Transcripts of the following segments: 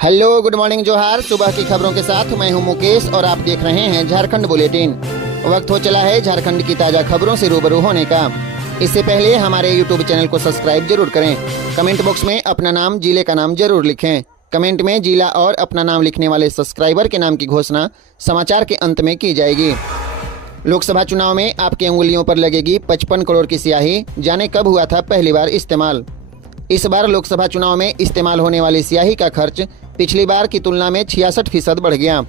Hello, good morning, जोहार। सुबह की खबरों के साथ मैं हूं मुकेश और आप देख रहे हैं झारखंड बुलेटिन। वक्त हो चला है झारखंड की ताज़ा खबरों से रूबरू होने का। इससे पहले हमारे यूट्यूब चैनल को सब्सक्राइब जरूर करें। कमेंट बॉक्स में अपना नाम, जिले का नाम जरूर लिखें। कमेंट में जिला और अपना नाम लिखने वाले सब्सक्राइबर के नाम की घोषणा समाचार के अंत में की जाएगी। लोकसभा चुनाव में आपकी उंगलियों पर लगेगी 55 करोड़ की स्याही, जाने कब हुआ था पहली बार इस्तेमाल। इस बार लोकसभा चुनाव में इस्तेमाल होने वाली स्याही का खर्च पिछली बार की तुलना में 66% बढ़ गया।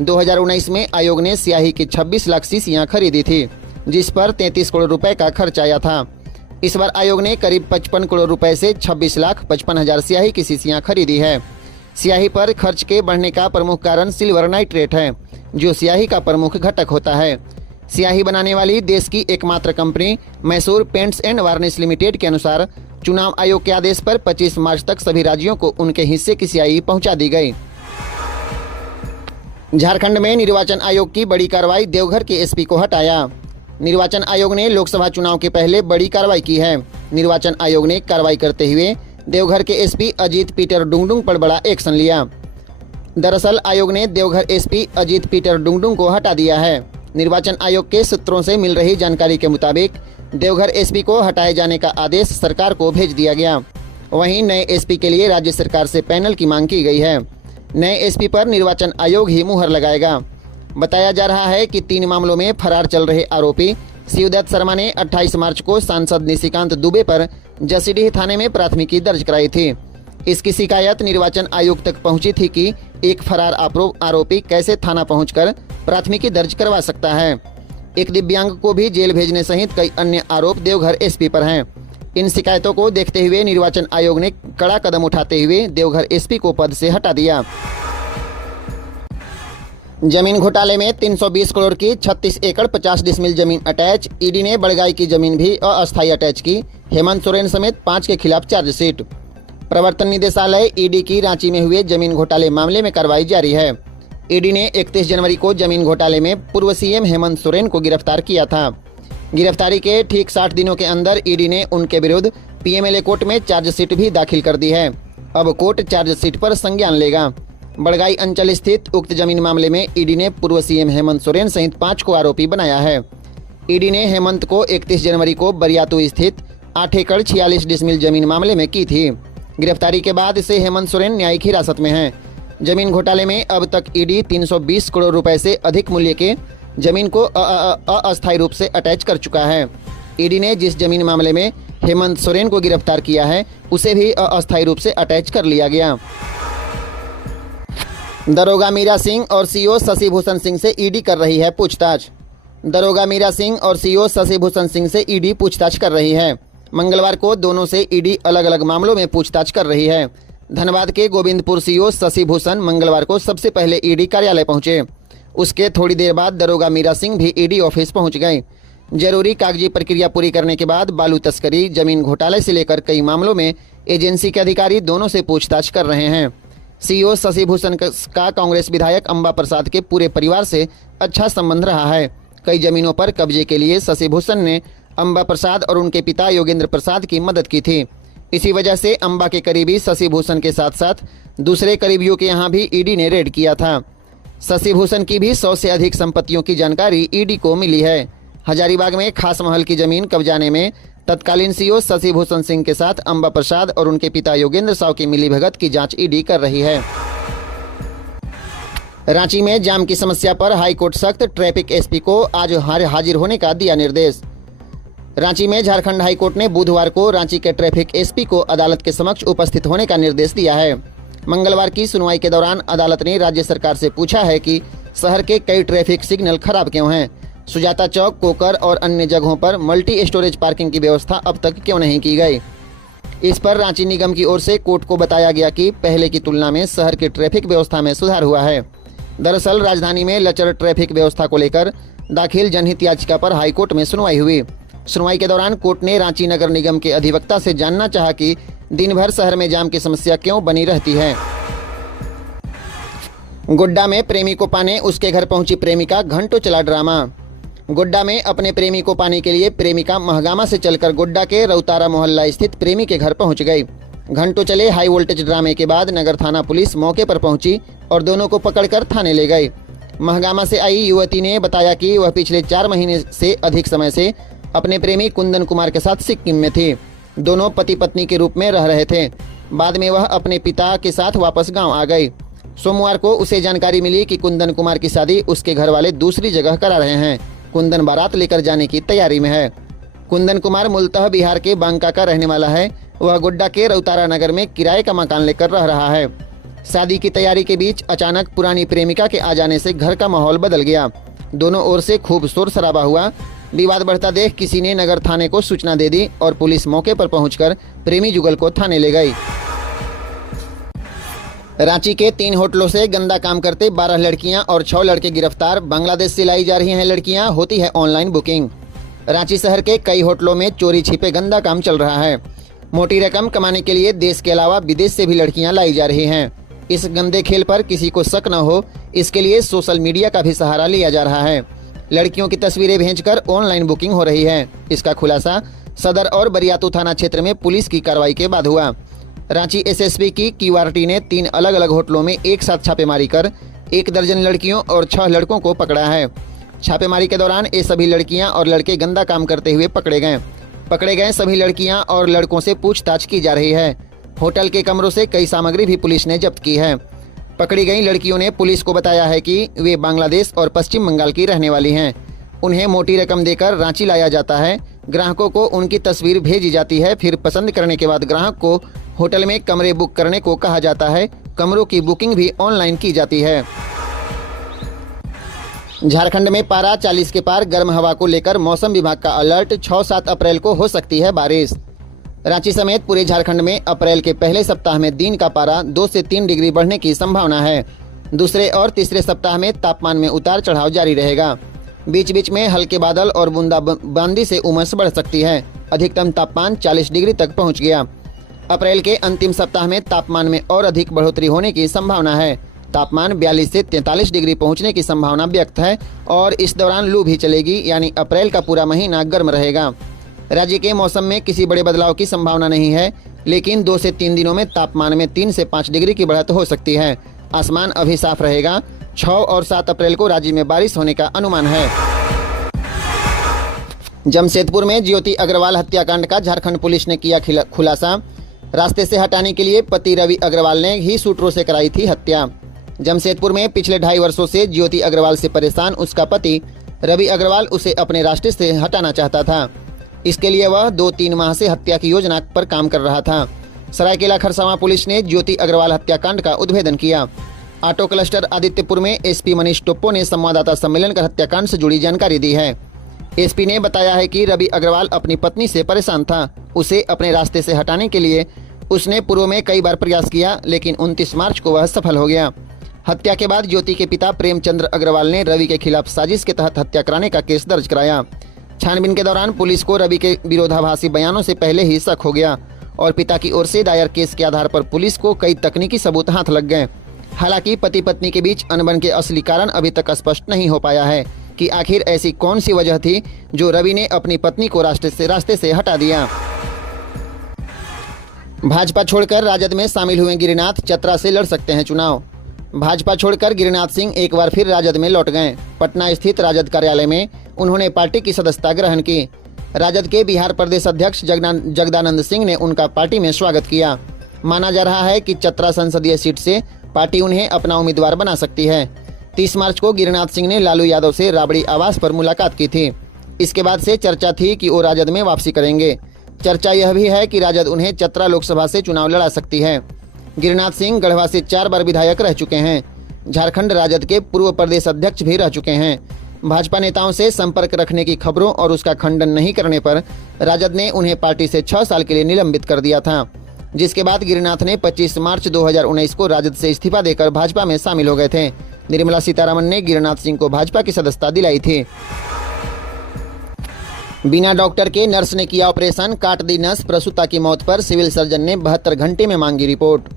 2019 में आयोग ने स्याही की 26 लाख शीशियां खरीदी थी, जिस पर 33 करोड़ रुपए का खर्च आया था। इस बार आयोग ने करीब 55 करोड़ रुपए से 26,55,000 स्याही की शीशियां खरीदी है। स्याही पर खर्च के बढ़ने का प्रमुख कारण सिल्वर नाइट्रेट है, जो स्याही का प्रमुख घटक होता है। स्याही बनाने वाली देश की एकमात्र company Mysore paints and varnish limited के अनुसार चुनाव आयोग के आदेश पर 25 मार्च तक सभी राज्यों को उनके हिस्से की स्याही पहुंचा दी गई। झारखंड में निर्वाचन आयोग की बड़ी कार्रवाई, देवघर के एसपी को हटाया। निर्वाचन आयोग ने लोकसभा चुनाव के पहले बड़ी कार्रवाई की है। निर्वाचन आयोग ने कार्रवाई करते हुए देवघर के एसपी अजीत पीटर डुंगडुंग पर बड़ा एक्शन लिया। दरअसल आयोग ने देवघर एसपी अजीत पीटर डुंगडुंग को हटा दिया है। निर्वाचन आयोग के सूत्रों से मिल रही जानकारी के मुताबिक देवघर एसपी को हटाए जाने का आदेश सरकार को भेज दिया गया। वहीं नए एसपी के लिए राज्य सरकार से पैनल की मांग की गई है। नए एसपी पर निर्वाचन आयोग ही मुहर लगाएगा। बताया जा रहा है कि 3 मामलों में फरार चल रहे आरोपी शिवदत्त शर्मा ने 28 मार्च को सांसद निशिकांत दुबे पर जसीडीह थाने में प्राथमिकी दर्ज कराई थी। इसकी शिकायत निर्वाचन आयोग तक पहुंची थी कि एक फरार आरोपी कैसे थाना पहुंचकर प्राथमिकी दर्ज करवा सकता है। एक दिव्यांग को भी जेल भेजने सहित कई अन्य आरोप देवघर एसपी पर हैं। इन शिकायतों को देखते हुए निर्वाचन आयोग ने कड़ा कदम उठाते हुए देवघर एसपी को पद से हटा दिया। जमीन घोटाले में 320 करोड़ की 36 एकड़ 50 डिसमिल जमीन अटैच। ईडी ने बड़गाई की जमीन भी अस्थायी अटैच की। हेमंत सोरेन समेत 5 के खिलाफ चार्जशीट। प्रवर्तन निदेशालय ईडी की रांची में हुए जमीन घोटाले मामले में कार्रवाई जारी है। ईडी ने 31 जनवरी को जमीन घोटाले में पूर्व सीएम हेमंत सोरेन को गिरफ्तार किया था। गिरफ्तारी के ठीक 60 दिनों के अंदर ईडी ने उनके विरुद्ध पीएमएलए कोर्ट में चार्जशीट भी दाखिल कर दी है। अब कोर्ट चार्जशीट पर संज्ञान लेगा। बड़गाई अंचल स्थित उक्त जमीन मामले में ईडी ने पूर्व सीएम हेमंत सोरेन सहित 5 को आरोपी बनाया है। ईडी ने हेमंत को 31 जनवरी को बरियातू स्थित 8 एकड़ 46 डिसमिल जमीन मामले में की थी। गिरफ्तारी के बाद से हेमंत सोरेन न्यायिक हिरासत में हैं। जमीन घोटाले में अब तक ईडी 320 करोड़ रुपए से अधिक मूल्य के जमीन को अस्थायी रूप से अटैच कर चुका है। ईडी ने जिस जमीन मामले में हेमंत सोरेन को गिरफ्तार किया है, उसे भी अस्थायी रूप से अटैच कर लिया गया। दरोगा मीरा सिंह और सीओ शशि भूषण सिंह से ईडी कर रही है पूछताछ। दरोगा मीरा सिंह और सीओ शशि भूषण सिंह से ईडी पूछताछ कर रही है। मंगलवार को दोनों से ईडी अलग अलग मामलों में पूछताछ कर रही है। धनबाद के गोविंदपुर सीओ शशि भूषण मंगलवार को सबसे पहले ईडी कार्यालय पहुंचे। उसके थोड़ी देर बाद दरोगा मीरा सिंह भी ईडी ऑफिस पहुंच गए। जरूरी कागजी प्रक्रिया पूरी करने के बाद बालू तस्करी, जमीन घोटाले से लेकर कई मामलों में एजेंसी के अधिकारी दोनों से पूछताछ कर रहे हैं। सीओ शशि भूषण का कांग्रेस विधायक अंबा प्रसाद के पूरे परिवार से अच्छा संबंध रहा है। कई जमीनों पर कब्जे के लिए शशि भूषण ने अंबा प्रसाद और उनके पिता योगेंद्र प्रसाद की मदद की थी। इसी वजह से अंबा के करीबी शशि भूषण के साथ साथ दूसरे करीबियों के यहाँ भी ईडी ने रेड किया था। शशि भूषण की भी 100 से अधिक संपत्तियों की जानकारी ईडी को मिली है। हजारीबाग में खास महल की जमीन कब्जाने में तत्कालीन सीओ शशि भूषण सिंह के साथ अंबा प्रसाद और उनके पिता योगेंद्र साव की मिलीभगत की जांच ईडी कर रही है। रांची में जाम की समस्या पर हाईकोर्ट सख्त, ट्रैफिक एसपी को आज हाजिर होने का दिया निर्देश। रांची में झारखंड हाईकोर्ट ने बुधवार को रांची के ट्रैफिक एसपी को अदालत के समक्ष उपस्थित होने का निर्देश दिया है। मंगलवार की सुनवाई के दौरान अदालत ने राज्य सरकार से पूछा है कि शहर के कई ट्रैफिक सिग्नल खराब क्यों हैं। सुजाता चौक, कोकर और अन्य जगहों पर मल्टी स्टोरेज पार्किंग की व्यवस्था अब तक क्यों नहीं की गई। इस पर रांची निगम की ओर से कोर्ट को बताया गया कि पहले की तुलना में शहर की ट्रैफिक व्यवस्था में सुधार हुआ है। दरअसल राजधानी में लचर ट्रैफिक व्यवस्था को लेकर दाखिल जनहित याचिका पर हाईकोर्ट में सुनवाई हुई। सुनवाई के दौरान कोर्ट ने रांची नगर निगम के अधिवक्ता से जानना चाहा कि दिन भर शहर में जाम की समस्या क्यों बनी रहती है। गोड्डा में प्रेमी को पाने उसके घर पहुंची प्रेमिका, घंटों चला ड्रामा। गोड्डा में अपने प्रेमी को पाने के लिए प्रेमिका महगामा से चलकर गोड्डा के रौतारा मोहल्ला स्थित प्रेमी के घर पहुंच गई। घंटों चले हाई वोल्टेज ड्रामे के बाद नगर थाना पुलिस मौके पर पहुंची और दोनों को पकड़कर थाने ले गई। महगामा से आई युवती ने बताया कि वह पिछले 4 महीने से अधिक समय से अपने प्रेमी कुंदन कुमार के साथ सिक्किम में थी। दोनों पति पत्नी के रूप में रह रहे थे। बाद में वह अपने पिता के साथ वापस गांव आ गई। सोमवार को उसे जानकारी मिली कि कुंदन कुमार की शादी उसके घर वाले दूसरी जगह करा रहे हैं। कुंदन बारात लेकर जाने की तैयारी में है। कुंदन कुमार मूलतः बिहार के बांका का रहने वाला है। वह गोड्डा के रउतारा नगर में किराए का मकान लेकर रह रहा है। शादी की तैयारी के बीच अचानक पुरानी प्रेमिका के आ जाने से घर का माहौल बदल गया। दोनों ओर से खूब शोर शराबा हुआ। विवाद बढ़ता देख किसी ने नगर थाने को सूचना दे दी और पुलिस मौके पर पहुंचकर प्रेमी जुगल को थाने ले गई। रांची के 3 होटलों से गंदा काम करते 12 लड़कियां और 6 लड़के गिरफ्तार। बांग्लादेश से लाई जा रही हैं लड़कियां, होती है ऑनलाइन बुकिंग। रांची शहर के कई होटलों में चोरी छिपे गंदा काम चल रहा है। मोटी रकम कमाने के लिए देश के अलावा विदेश से भी लड़कियां लाई जा रही हैं। इस गंदे खेल पर किसी को शक न हो, इसके लिए सोशल मीडिया का भी सहारा लिया जा रहा है। लड़कियों की तस्वीरें भेजकर ऑनलाइन बुकिंग हो रही है। इसका खुलासा सदर और बरियातू थाना क्षेत्र में पुलिस की कार्रवाई के बाद हुआ। रांची एसएसपी की क्यूआरटी ने 3 अलग अलग होटलों में एक साथ छापेमारी कर 1 दर्जन लड़कियों और 6 लड़कों को पकड़ा है। छापेमारी के दौरान ये सभी लड़कियां और लड़के गंदा काम करते हुए पकड़े गए सभी लड़कियां और लड़कों से पूछताछ की जा रही है। होटल के कमरों से कई सामग्री भी पुलिस ने जब्त की है। पकड़ी गई लड़कियों ने पुलिस को बताया है कि वे बांग्लादेश और पश्चिम बंगाल की रहने वाली हैं। उन्हें मोटी रकम देकर रांची लाया जाता है। ग्राहकों को उनकी तस्वीर भेजी जाती है। फिर पसंद करने के बाद ग्राहक को होटल में कमरे बुक करने को कहा जाता है। कमरों की बुकिंग भी ऑनलाइन की जाती है। झारखंड में पारा 40 के पार, गर्म हवा को लेकर मौसम विभाग का अलर्ट। 6-7 अप्रैल को हो सकती है बारिश। रांची समेत पूरे झारखंड में अप्रैल के पहले सप्ताह में दिन का पारा 2 से 3 डिग्री बढ़ने की संभावना है। दूसरे और तीसरे सप्ताह में तापमान में उतार चढ़ाव जारी रहेगा। बीच बीच में हल्के बादल और बूंदाबांदी से उमस बढ़ सकती है। अधिकतम तापमान 40 डिग्री तक पहुंच गया। अप्रैल के अंतिम सप्ताह में तापमान में और अधिक बढ़ोतरी होने की संभावना है। तापमान 42 से 43 डिग्री पहुंचने की संभावना व्यक्त है और इस दौरान लू भी चलेगी, यानी अप्रैल का पूरा महीना गर्म रहेगा। राज्य के मौसम में किसी बड़े बदलाव की संभावना नहीं है, लेकिन 2 से 3 दिनों में तापमान में 3 से 5 डिग्री की बढ़त हो सकती है। आसमान अभी साफ रहेगा। 6 और 7 अप्रैल को राज्य में बारिश होने का अनुमान है। जमशेदपुर में ज्योति अग्रवाल हत्याकांड का झारखंड पुलिस ने किया खुलासा। रास्ते से हटाने के लिए पति रवि अग्रवाल ने ही शूटरों से कराई थी हत्या। जमशेदपुर में पिछले 2.5 वर्षों से ज्योति अग्रवाल से परेशान उसका पति रवि अग्रवाल उसे अपने रास्ते से हटाना चाहता था। इसके लिए वह 2-3 माह से हत्या की योजना पर काम कर रहा था। सरायकेला खरसावां पुलिस ने ज्योति अग्रवाल हत्याकांड का उद्भेदन किया। ऑटो क्लस्टर आदित्यपुर में एसपी मनीष टोप्पो ने संवाददाता सम्मेलन कर हत्याकांड से जुड़ी जानकारी दी है। एसपी ने बताया है कि रवि अग्रवाल अपनी पत्नी से परेशान था। उसे अपने रास्ते से हटाने के लिए उसने पूर्व में कई बार प्रयास किया, लेकिन 29 मार्च को वह सफल हो गया। हत्या के बाद ज्योति के पिता प्रेमचंद्र अग्रवाल ने रवि के खिलाफ साजिश के तहत हत्या कराने का केस दर्ज कराया। छानबीन के दौरान पुलिस को रवि के विरोधाभासी बयानों से पहले ही शक हो गया और पिता की ओर से दायर केस के आधार पर पुलिस को कई तकनीकी सबूत हाथ लग गए। हालांकि पति पत्नी के बीच अनबन के असली कारण अभी तक स्पष्ट नहीं हो पाया है कि आखिर ऐसी कौन सी वजह थी जो रवि ने अपनी पत्नी को रास्ते से हटा दिया। भाजपा छोड़कर राजद में शामिल हुए गिरिनाथ, चतरा से लड़ सकते हैं चुनाव। भाजपा छोड़कर गिरिनाथ सिंह एक बार फिर राजद में लौट गए। पटना स्थित राजद कार्यालय में उन्होंने पार्टी की सदस्यता ग्रहण की। राजद के बिहार प्रदेश अध्यक्ष जगदानंद सिंह ने उनका पार्टी में स्वागत किया। माना जा रहा है कि चतरा संसदीय सीट से पार्टी उन्हें अपना उम्मीदवार बना सकती है। 30 मार्च को गिरिनाथ सिंह ने लालू यादव से राबड़ी आवास पर मुलाकात की थी। इसके बाद से चर्चा थी कि वो राजद में वापसी करेंगे। चर्चा यह भी है कि राजद उन्हें चतरा लोकसभा से चुनाव लड़ा सकती है। गिरिनाथ सिंह गढ़वा से 4 बार विधायक रह चुके हैं। झारखंड राजद के पूर्व प्रदेश अध्यक्ष भी रह चुके हैं। भाजपा नेताओं से संपर्क रखने की खबरों और उसका खंडन नहीं करने पर राजद ने उन्हें पार्टी से 6 साल के लिए निलंबित कर दिया था, जिसके बाद गिरिनाथ ने 25 मार्च 2019 को राजद से इस्तीफा देकर भाजपा में शामिल हो गए थे। निर्मला सीतारमण ने गिरिनाथ सिंह को भाजपा की सदस्यता दिलाई थी। बिना डॉक्टर के नर्स ने किया ऑपरेशन, काट दी नस। प्रसूता की मौत पर सिविल सर्जन ने 72 घंटे में मांगी रिपोर्ट।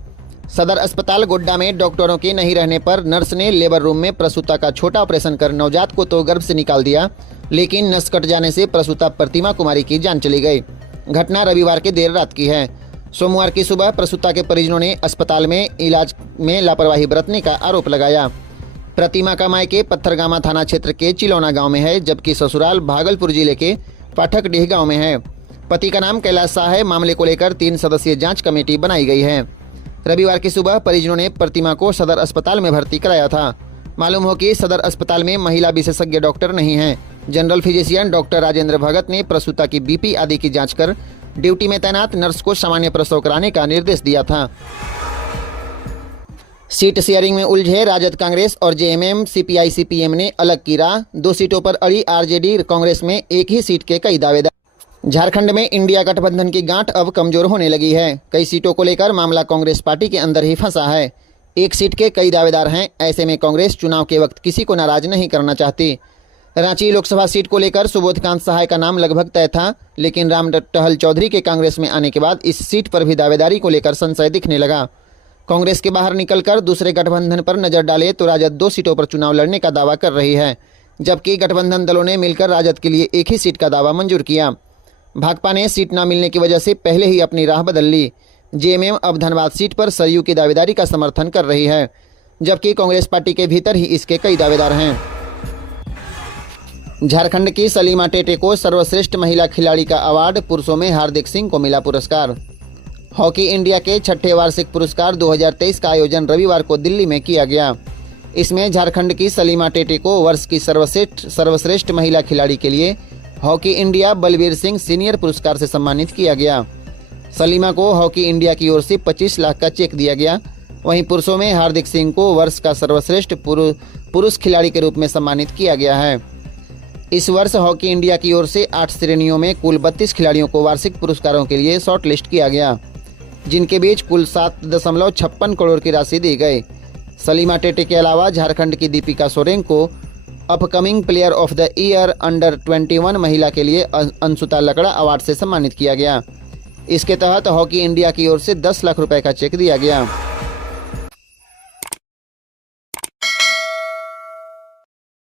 सदर अस्पताल गोड्डा में डॉक्टरों के नहीं रहने पर नर्स ने लेबर रूम में प्रसूता का छोटा ऑपरेशन कर नवजात को तो गर्भ से निकाल दिया, लेकिन नस कट जाने से प्रसूता प्रतिमा कुमारी की जान चली गई। घटना रविवार के देर रात की है। सोमवार की सुबह प्रसूता के परिजनों ने अस्पताल में इलाज में लापरवाही बरतने का आरोप लगाया। प्रतिमा का मायके पत्थरगामा थाना क्षेत्र के चिलौना गांव में है, जबकि ससुराल भागलपुर जिले के पाठकडीह गांव में है। पति का नाम कैलाश शाह है। मामले को लेकर 3 सदस्यीय जांच कमेटी बनाई गई है। रविवार की सुबह परिजनों ने प्रतिमा को सदर अस्पताल में भर्ती कराया था। मालूम हो कि सदर अस्पताल में महिला विशेषज्ञ डॉक्टर नहीं हैं। जनरल फिजिशियन डॉक्टर राजेंद्र भगत ने प्रसूता की बीपी आदि की जांच कर ड्यूटी में तैनात नर्स को सामान्य प्रसव कराने का निर्देश दिया था। सीट शेयरिंग में उलझे राजद, कांग्रेस और जेएमएम, सीपीआई सीपीएम ने अलग की राह। 2 सीटों पर अड़ी आरजेडी, कांग्रेस में एक ही सीट के कई दावेदार। झारखंड में इंडिया गठबंधन की गांठ अब कमजोर होने लगी है। कई सीटों को लेकर मामला कांग्रेस पार्टी के अंदर ही फंसा है। एक सीट के कई दावेदार हैं। ऐसे में कांग्रेस चुनाव के वक्त किसी को नाराज नहीं करना चाहती। रांची लोकसभा सीट को लेकर सुबोधकांत सहाय का नाम लगभग तय था, लेकिन राम टहल चौधरी के कांग्रेस में आने के बाद इस सीट पर भी दावेदारी को लेकर संशय दिखने लगा। कांग्रेस के बाहर निकलकर दूसरे गठबंधन पर नजर डाले तो राजद 2 सीटों पर चुनाव लड़ने का दावा कर रही है, जबकि गठबंधन दलों ने मिलकर राजद के लिए एक ही सीट का दावा मंजूर किया। भाकपा ने सीट न मिलने की वजह से पहले ही अपनी राह बदल ली। जेएमएम अब धनबाद सीट पर सरयू की दावेदारी का समर्थन कर रही है, जबकि कांग्रेस पार्टी के भीतर ही इसके कई दावेदार हैं। झारखंड की सलीमा टेटे को सर्वश्रेष्ठ महिला खिलाड़ी का अवार्ड। पुरुषों में हार्दिक सिंह को मिला पुरस्कार। हॉकी इंडिया के 6ठे वार्षिक पुरस्कार 2023 का आयोजन रविवार को दिल्ली में किया गया। इसमें झारखंड की सलीमा टेटे को वर्ष की सर्वश्रेष्ठ महिला खिलाड़ी के लिए hockey India Balbir Singh senior पुरस्कार से सम्मानित किया गया। सलीमा को हॉकी इंडिया की ओर से 25 लाख का चेक दिया गया। वहीं पुरुषों में हार्दिक सिंह को वर्ष का सर्वश्रेष्ठ पुरुष खिलाड़ी के रूप में सम्मानित किया गया है। इस वर्ष हॉकी इंडिया की ओर से 8 श्रेणियों में कुल 32 खिलाड़ियों को वार्षिक पुरस्कारों के लिए शॉर्ट लिस्ट किया गया, जिनके बीच कुल 7.56 करोड़ की राशि दी गई। सलीमा टेटे के अलावा झारखंड की दीपिका सोरेन को upcoming player of the year under 21 महिला के लिए अंशुता लकड़ा अवार्ड से सम्मानित किया गया। इसके तहत हॉकी इंडिया की ओर से 10 लाख रुपए का चेक दिया गया।